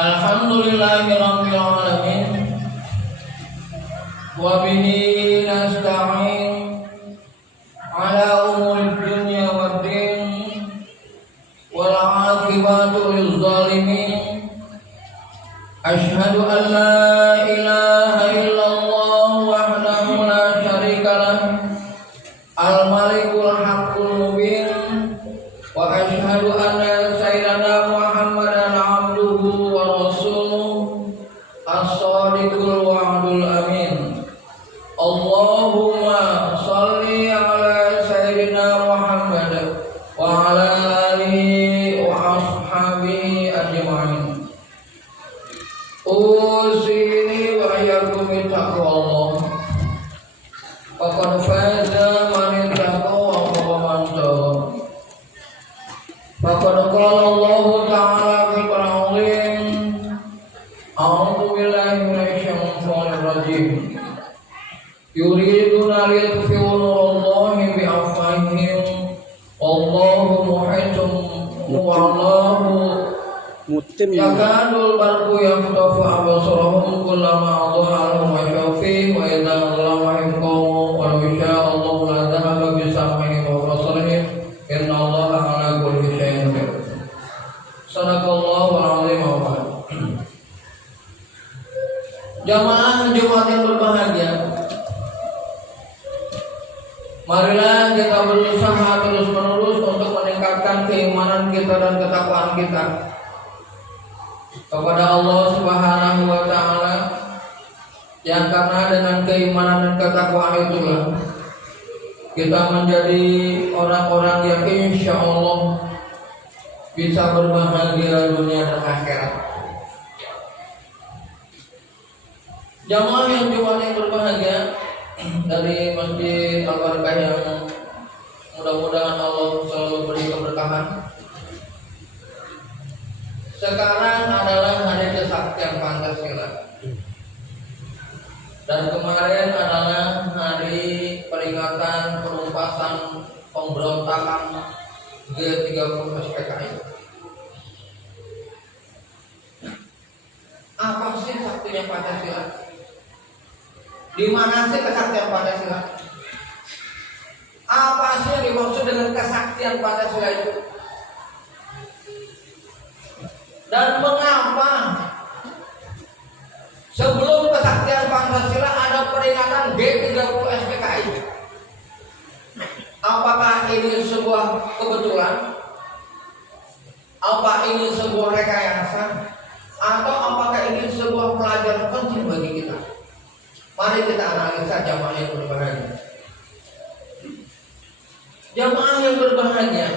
Alhamdulillahirabbil alamin. Wa bihi nasta'in ala umurid dunya waddin. Wal 'aqibatu lil zalimin. Asyhadu an la ilaha illallah wahdahu la syarika lah. Al-Malikul Haqqul Mubin. Wa asyhadu anna sayyidana Muhammadan abduhu wa rasuluh as-sadiqul wa'dul amin. Allahumma shalli ala sayyidina Muhammad wa ala alihi wa ashabihi ajma'in. Usini wa iyyakum bittaqwallah. Faqad faza man ittaqa wa man taqa. Faqad qala Allah ta'ala fil Qur'an. A'udzu billahi minasy syaithanir rajim. Yuriduna liyutfi'u nurallahi bi'afwahihim wallahu muhitun wallahu yakadul barqu yaqtafu absarahum kullama adha'a lahum syafii wa idza lamahum qawmu wa insya Allah la dhahaba bisam'ihim wa basarihim inna Allaha 'ala kulli syai'in qadir. Sadaqallahu al-'azim wa ba'd. Jamaah Jumat yang berbahagia, marilah kita berusaha terus-menerus untuk meningkatkan keimanan kita dan ketakwaan kita kepada Allah Subhanahu wa ta'ala, yang karena dengan keimanan dan ketakwaan itulah kita menjadi orang-orang yang insya Allah bisa berbahagia dunia dan akhirat. Jamaah yang berbahagia dari Masjid Al-Barakah yang mudah-mudahan Allah selalu beri keberkahan. Sekarang adalah hari kesaktian Pancasila, dan kemarin adalah hari peringatan penumpasan pemberontakan G30 SPKI. Apa sih saktinya Pancasila? Di mana sih kesaktian Pancasila? Apa sih yang dimaksud dengan kesaktian Pancasila itu? Dan mengapa sebelum kesaktian Pancasila ada peringatan G30 SPKI? Apakah ini sebuah kebetulan? Apa ini sebuah rekayasa? Atau apakah ini sebuah pelajaran penting bagi kita? Mari kita analisa jamaah yang berbahagia. Jamaah yang berbahagia,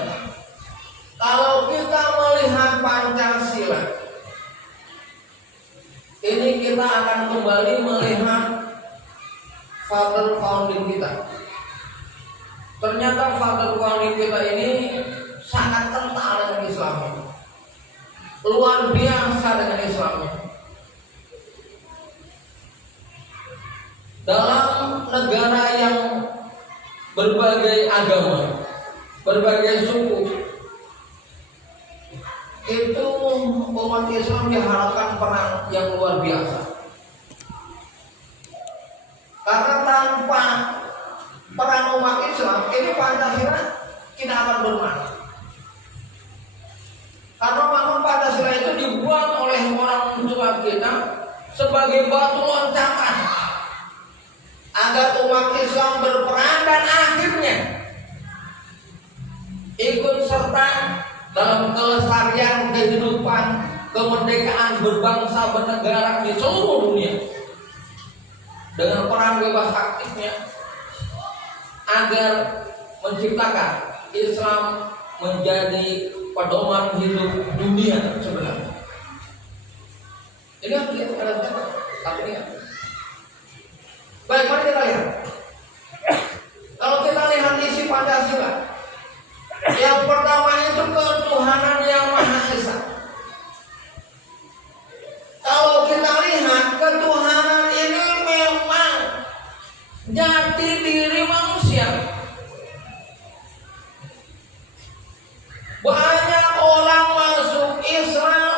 kalau kita melihat Pancasila, ini kita akan kembali melihat father founding kita. Ternyata father founding kita ini sangat kental dengan Islam, luar biasa dengan Islamnya. Dalam negara yang berbagai agama, berbagai suku, itu umat Islam diharapkan perang yang luar biasa. Karena tanpa peran umat Islam, ini Pancasila tidak akan bermakna. Karena memang Pancasila itu dibuat oleh orang tua kita sebagai batu loncatan agar umat Islam berperan dan akhirnya ikut serta dalam kelestarian kehidupan kemerdekaan berbangsa bernegara di seluruh dunia dengan peran bebas aktifnya agar menciptakan Islam menjadi pedoman hidup dunia sebenarnya. Ini harus dilihat pada siapa? Tapi ingat. Baik, mari kita lihat. Kalau kita lihat isi Pancasila, yang pertama itu ketuhanan yang Maha Esa. Kalau kita lihat ketuhanan ini memang jati diri manusia. Banyak orang masuk Islam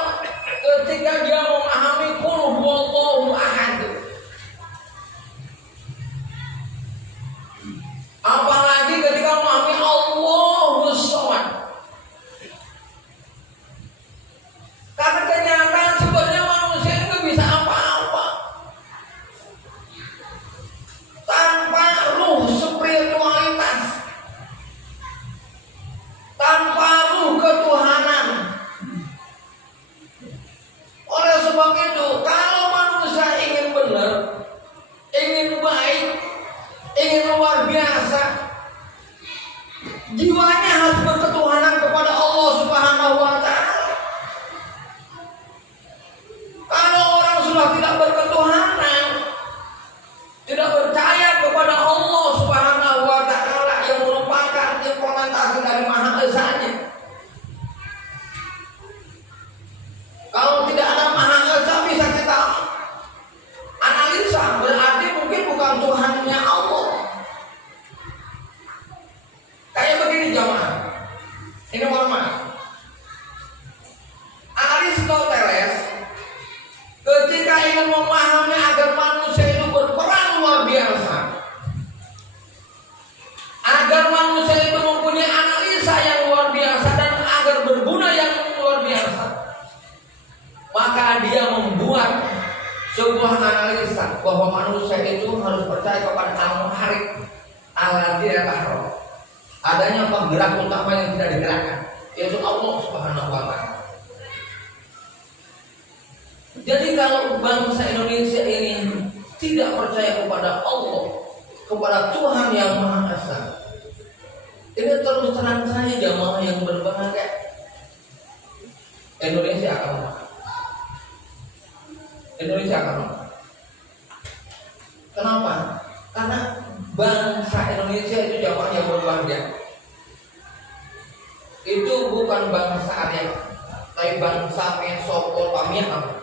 ingin memahami agar manusia itu berperan luar biasa, agar manusia itu mempunyai analisa yang luar biasa dan agar berguna yang luar biasa, maka dia membuat sebuah analisa bahwa manusia itu harus percaya kepada al-muharrik alladzi la tahrak, adanya penggerak utama yang tidak digerakkan, yaitu Allah Subhanahu wa taala. Jadi kalau bangsa Indonesia ini tidak percaya kepada Allah, kepada Tuhan yang Maha Esa, ini terus terang saja jamaah yang berbahagia, Indonesia akan menang. Indonesia akan menang. Kenapa? Karena bangsa Indonesia itu jamaah yang berbahagia. Itu bukan bangsa Arya, tapi bangsa Mesopotamia.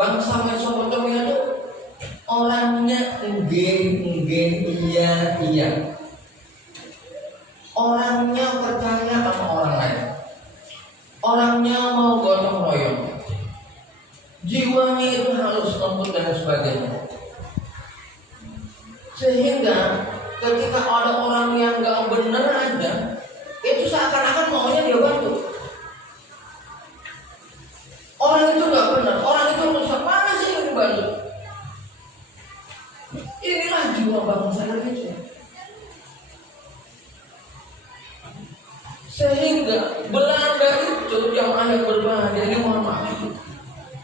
Bangsa Mesopotamia itu orangnya iya. Orangnya percaya sama orang lain. Orangnya mau gotong royong. Jiwanya itu halus lembut dan sebagainya. Sehingga ketika ada orang yang gak benar aja, itu seakan-akan maunya dia bantu. Orang itu gak benar, orang itu rusak, mana sih yang dibantu? Inilah jiwa bangsa Indonesia. Sehingga Belanda itu jamaah yang berbahagia ini, mohon maaf,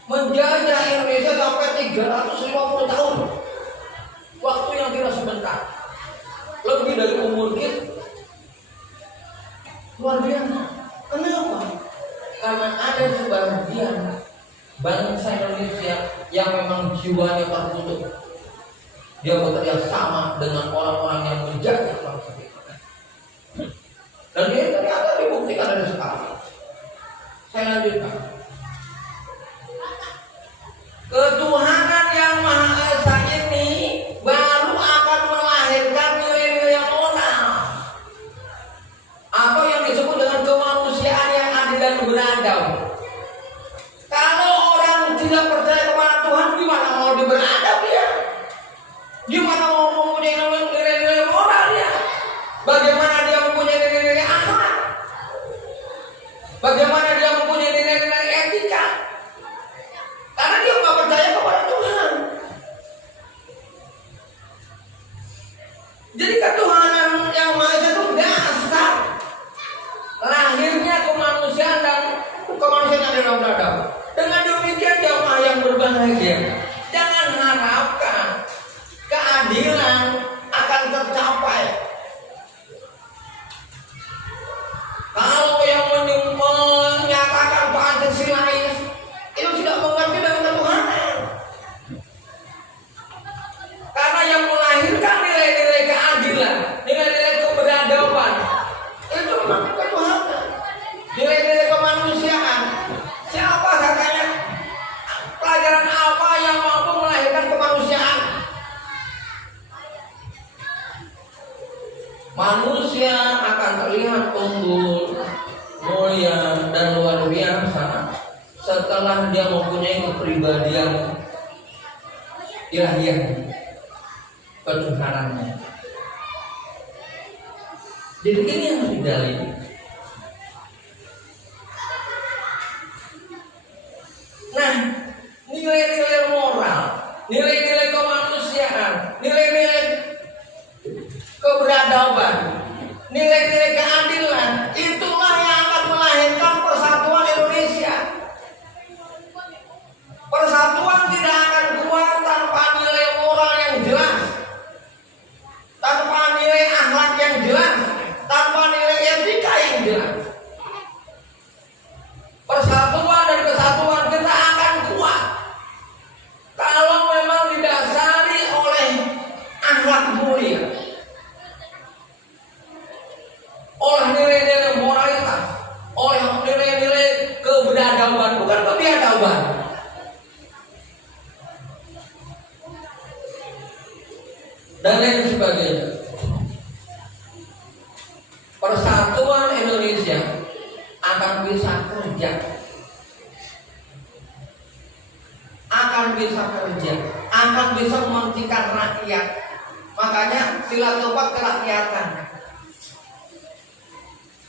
menjajah Indonesia sampai 350 tahun. Waktu yang tidak sebentar, lebih dari umur kita. Luar biasa. Kenapa? Karena ada sebagian bangsa Indonesia yang memang jiwanya tertutup. Dia bekerja sama dengan orang-orang yang menjajah bangsa kita. Dan dia ternyata dibuktikan dari sekarang. Saya lanjutkan. Ketuhanan yang Maha Esa ini baru akan melahirkan nilai-nilai moral atau yang disebut dengan kemanusiaan yang adil dan beradab. Kalau orang tidak percaya kepada Tuhan, gimana mau beradab ya? Gimana mau mempunyai nilai-nilai moral ya? Bagaimana dia mempunyai nilai-nilai akhlak? Bagaimana dia mempunyai nilai-nilai etika? Karena dia nggak percaya kepada Tuhan. Jadi ketuhanan yang Maha Esa itu dasar lahirnya kemanusiaan dan kemanusiaan yang dalam beradab. Dengan demikian jamaah yang berbahagia, jangan harapkan keadilan akan tercapai kalau yang menyatakan Pancasilais itu tidak mengerti dengan ketuhanan. Karena yang melahirkan nilai-nilai keadilan, nilai-nilai keberadaban itu memang ketuhanan, nilai-nilai kemanusiaan. Siapa katanya pelajaran apa yang mampu melahirkan kemanusiaan? Manusia akan terlihat unggul, mulia, dan luar biasa setelah dia mempunyai kepribadian ilahiyah, ketuhanannya. Jadi ini yang didalili. Nah, nilai-nilai moral, nilai-nilai kemanusiaan, nilai-nilai keberadaban, nilai-nilai keadilan, itulah yang akan melahirkan persatuan Indonesia. Persatuan tidak akan kuat tanpa nilai moral yang jelas, tanpa nilai akhlak yang jelas, tanpa nilai etika yang jelas. Persatuan dan kesatuan kita akan kuat kalau memang didasari oleh akhlak mulia, oleh nilai-nilai moralitas, oleh nilai-nilai keberadaban, bukan kebiadaban. Dan lain sebagainya. Persatuan Indonesia akan bisa kerja bisa mementingkan rakyat. Makanya silaturahmi kerakyatan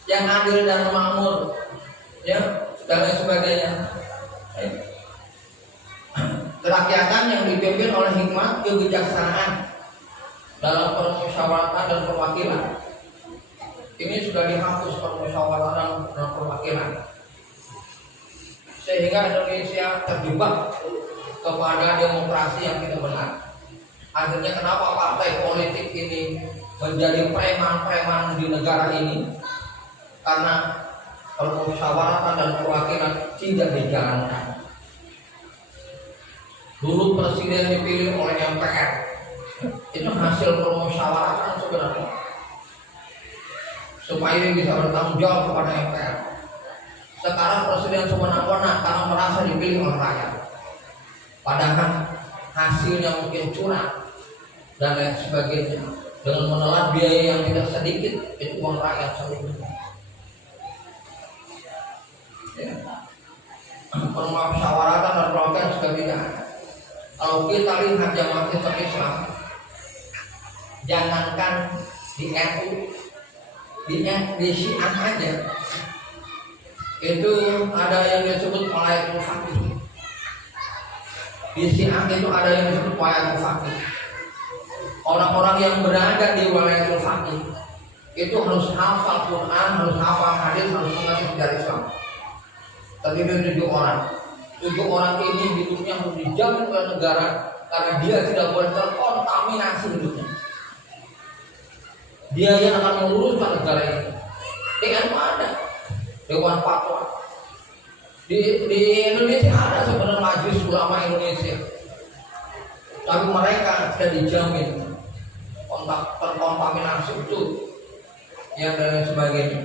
yang adil dan makmur, ya, dan lain sebagainya. Kerakyatan yang dipimpin oleh hikmat kebijaksanaan dalam permusyawaratan dan perwakilan. Ini sudah dihapus permusyawaratan dan perwakilan, sehingga Indonesia terjebak kepada demokrasi yang tidak benar. Akhirnya kenapa partai politik ini menjadi preman-preman di negara ini? Karena permusyawaratan dan perwakilan tidak dijalankan. Dulu presiden dipilih oleh MPR, itu hasil permusyawaratan sebenarnya, supaya dia bisa bertanggung jawab kepada MPR. Sekarang presiden sewenang-wenang karena merasa dipilih oleh rakyat, padahal hasilnya mungkin curang dan lain sebagainya, dengan menelan biaya yang tidak sedikit, itu uang rakyat seluruhnya. Ya. Permusyawaratan dan perwakilan sudah tidak ada. Kalau kita lihat jamaah Islam, jangankan di NU, di Syiah aja, itu ada yang disebut walayatul faqih. Di Syiah itu ada yang disebut walayatul faqih. Orang-orang yang berada di walayatul faqih itu harus hafal Quran, harus hafal hadis, harus mengerti sejarah Islam. Terdiri 7 orang. 7 orang ini hidupnya harus dijamin oleh negara karena dia tidak boleh terkontaminasi hidupnya. Dia yang akan menguruskan negara ini. Dengan ada Dewan Fatwa. Di Indonesia ada sebenarnya Majelis Ulama Indonesia, tapi mereka tidak dijamin terkontaminasi itu yang dan sebagainya.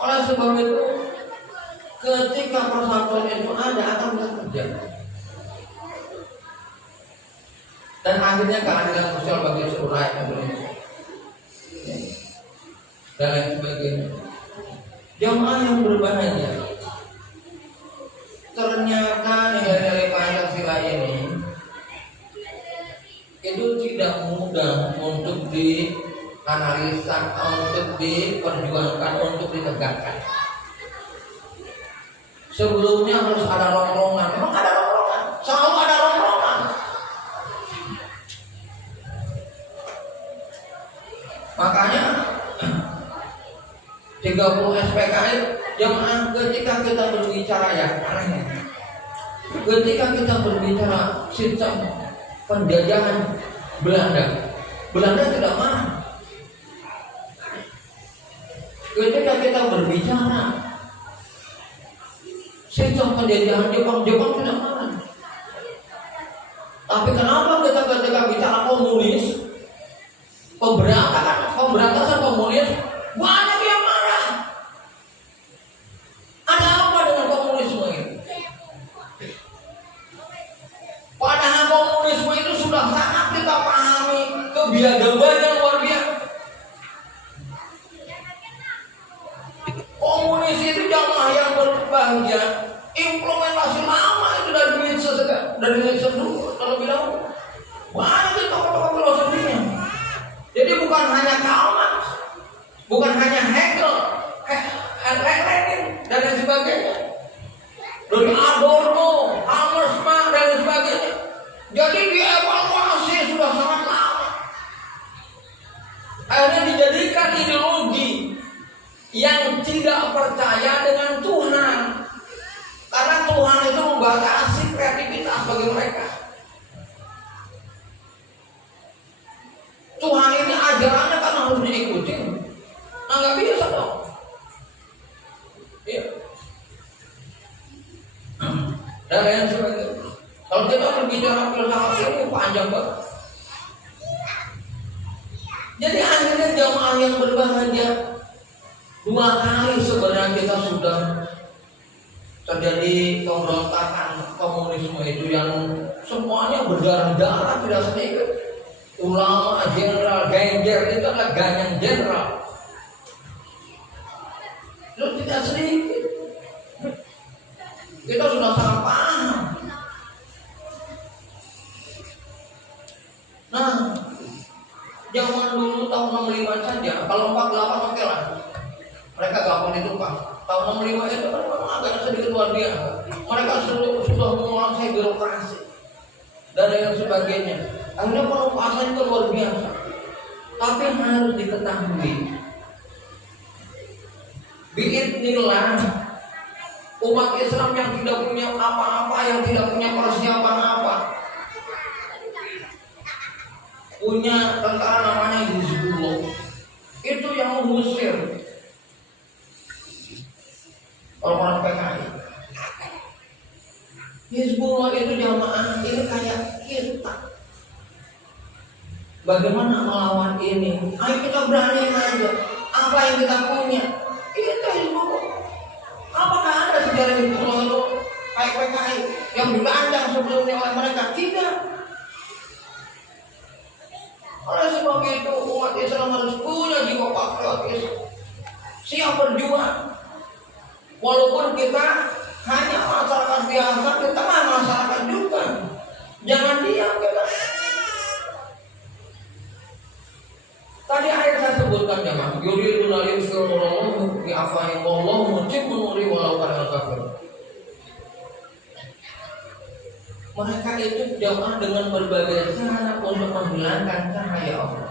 Oleh sebab itu, ketika persatuan itu ada akan bekerja, dan akhirnya keadilan sosial bagi seluruh rakyat Indonesia dan lain sebagainya. Jamaah yang berbahagia, ternyata nilai-nilai Pancasila ini itu tidak mudah untuk dianalisa, untuk diperjuangkan, untuk ditegakkan. Sebelumnya harus ada rongrongan. Memang ada rongrongan, selalu ada rongrongan. Makanya 30 SPKI jamaah ketika kita berbicara ya aneh. Ketika kita berbicara sistem penjajahan Belanda tidak marah. Ketika kita berbicara sistem penjajahan Jepang tidak marah. Tapi kenapa kita ketika bicara komunis, pemberantasan komunis, banyak yang marah. Ada apa dengan komunisme ini? Padahal komunisme itu sudah sangat kita pahami kebiadaban yang luar biasa. Komunis itu jamaah yang berbahagia, implementasi lama itu dari Nietzsche dulu terlebih dahulu. Banyak itu tokoh-tokoh filosofinya. Jadi bukan hanya Karl Marx, bukan hanya Hegel, Lenin dan lain sebagainya. Dari Adorno, Hammersmark dan lain sebagainya. Jadi dievaluasi sudah sangat lama. Akhirnya dijadikan ideologi yang tidak percaya dengan Tuhan, karena Tuhan itu membatasi kreativitas bagi mereka. Tuhan ini ajarannya kan harus diikuti. Nah nggak bisa dong. Ya. Dan lain sebagainya. Kalau kita berbicara filsafat ini panjang banget. Jadi akhirnya jamaah yang berbahagia, 2 kali sebenarnya kita sudah terjadi pemberontakan komunisme itu yang semuanya berdarah-darah tidak sedikit. Ulama, jenderal, Genjer itu adalah ganyan jenderal. Itu tidak sedikit. Kita sudah sangat paham. itu Pak. Tahun 65 itu kan memang agak sedikit luar biasa. Mereka sudah menguasai birokrasi dan yang sebagainya. Akhirnya penumpasan itu luar biasa. Tapi harus diketahui, biidznillah, umat Islam yang tidak punya apa-apa, yang tidak punya persiapan apa, punya tentara namanya Hizbullah, itu yang mengusir orang-orang PKI. Hizbullah itu jamaah ini kayak kita. Bagaimana melawan ini? Ayo kita berani aja. Apa yang kita punya? Itu Hizbullah. Apakah ada sejarah Hizbullah itu kayak PKI yang dilandang sebelumnya oleh mereka? Tidak. Oleh sebab itu umat Islam harus punya jiwa patriotis, siap berjuang. Walaupun kita hanya masyarakat biasa di tengah masyarakat juga, jangan diam kita. Tadi ayat saya sebutkan jemaah, yuriduna liyusirullahu bi afwahi wallahu mutimmu nuri walau karihal kafir. Mereka itu jamaah dengan berbagai cara untuk menghilangkan cahaya Allah.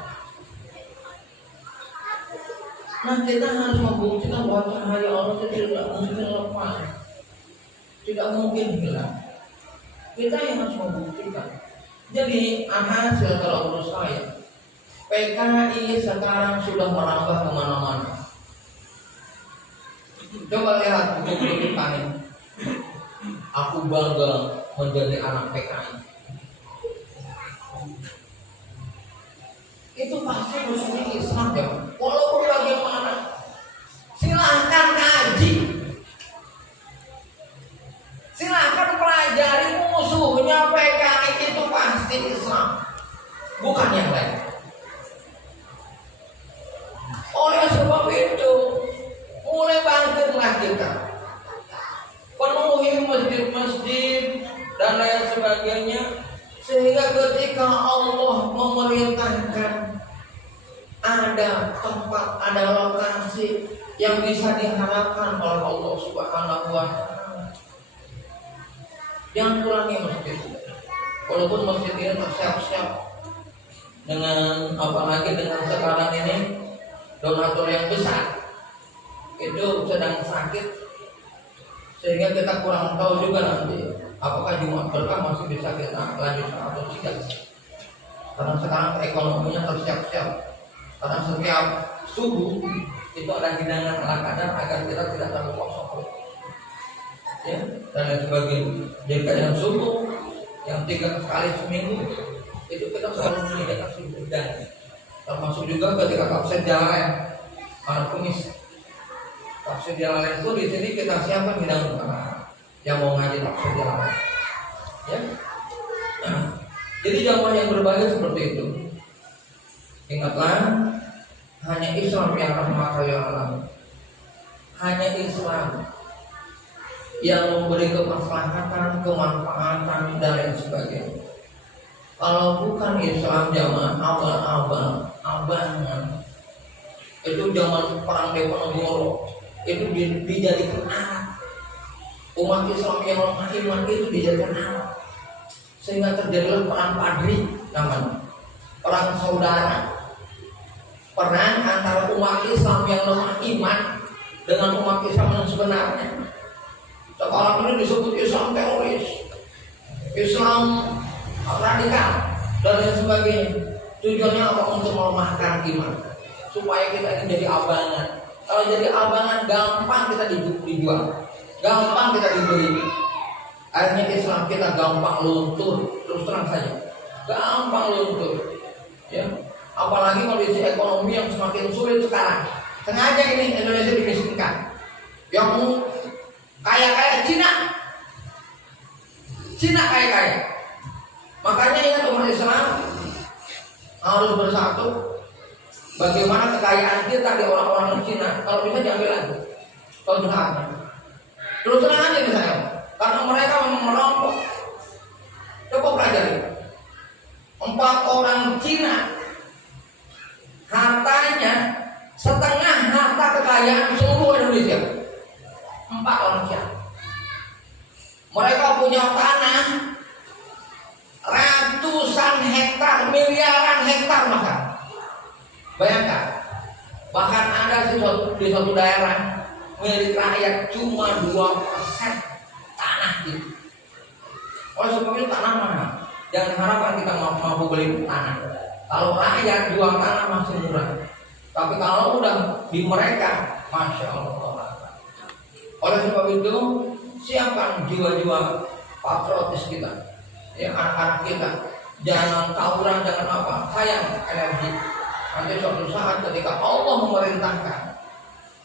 Nah, kita harus membuktikan bahwa cahaya Allah itu tidak mungkin lepas, tidak mungkin hilang. Kita yang harus membuktikan. Jadi, hasil kalau menurut saya, PKI sekarang sudah merambah kemana-mana. Coba lihat buku kami. Aku bangga menjadi anak PKI. Itu pasti musuhnya Islam ya. Walaupun bagaimana, silahkan kaji, silahkan pelajari musuhnya PKI itu pasti Islam, bukan yang lain. Oleh sebab itu, mulai bangkitlah kita, penuhi masjid-masjid dan lain sebagainya, sehingga ketika Allah memerintahkan ada tempat, ada lokasi yang bisa diharapkan oleh Allah Subhanahu wa Ta'ala, jangan kurangi masjid. Walaupun masjid ini tersiap-siap dengan apalagi dengan sekarang ini donatur yang besar itu sedang sakit, sehingga kita kurang tahu juga nanti apakah Jumat Berkah masih bisa kita lanjutkan atau tidak. Karena sekarang ekonominya tersiap-siap, karena setiap subuh itu ada hidangan ala kadar agar kita tidak terlalu kosong, ya, dan lain sebagainya. Jika yang subuh yang 3 kali seminggu itu kita selalu menyediakan hidangan, termasuk juga ketika kapset jalan kumis. Tafsir Jalalain itu di sini kita siapkan hidangan para yang mau ngaji tafsir Jalalain. Ya. Jadi jamaah yang berbagi seperti itu. Ingatlah, hanya Islam yang rahmatan lil alamin. Hanya Islam yang memberi kemaslahatan, kemanfaatan dan lain sebagainya. Kalau bukan Islam jamaah abangan. Itu zaman perang Diponegoro itu dijadikan alat. Umat Islam yang lemah iman itu dijadikan alat, sehingga terjadilah perang Padri namanya, perang saudara, perang antara umat Islam yang lemah iman dengan umat Islam yang sebenarnya. Sekarang ini disebut Islam teroris, Islam radikal dan lain sebagainya. Tujuannya apa? Untuk melemahkan iman, supaya kita ini jadi abangan. Kalau jadi abangan gampang kita dijual, gampang kita dibeli. Akhirnya Islam kita gampang luntur, terus terang saja, gampang luntur. Ya, apalagi kondisi ekonomi yang semakin sulit sekarang. Sengaja ini Indonesia dimiskinkan. Yang kaya-kaya Cina kaya-kaya. Makanya ingat umat Islam harus bersatu. Bagaimana kekayaan kita di orang-orang Cina, kalau bisa diambil lagi, kalau jahatnya. Terus terang aja misalnya, karena mereka memang merampok. Coba pelajari, 4 orang Cina, hartanya setengah harta harta kekayaan seluruh Indonesia. 4 orang siapa? Mereka punya tanah ratusan hektar, miliaran hektar maka. Bayangkan, bahkan ada di suatu daerah milik rakyat cuma 2% tanah itu. Oleh sebab itu tanah mana? Jangan harapkan kita mampu beli tanah. Kalau rakyat jual tanah masih murah. Tapi kalau udah di mereka, masya Allah. Oleh sebab itu, siapkan jiwa-jiwa patriotis kita, ya anak-anak kita. Jangan tawuran, jangan apa. Sayang energi. Nanti suatu saat ketika Allah memerintahkan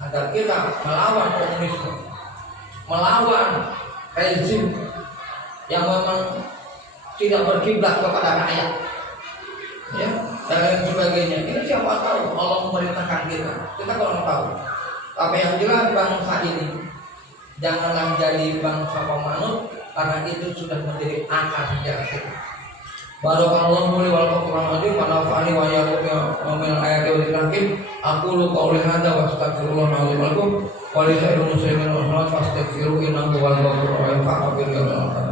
agar kita melawan komunisme, melawan rezim yang memang tidak berkiblat kepada rakyat, ya, dan lain sebagainya. Ini siapa tahu Allah memerintahkan kita kurang tahu. Tapi yang jelas bangsa ini janganlah jadi bangsa pemanut, karena itu sudah menjadi akar sejarah kita. Barakallahu li wal Qur'an wa nafa'ani wa iyyakum min ayati wa dzikril. Aqulu qawli hadza wa astaghfirullah li wa lakum wa li sa'iril muslimin wa astaghfiruhu innahu huwal ghafurur rahim.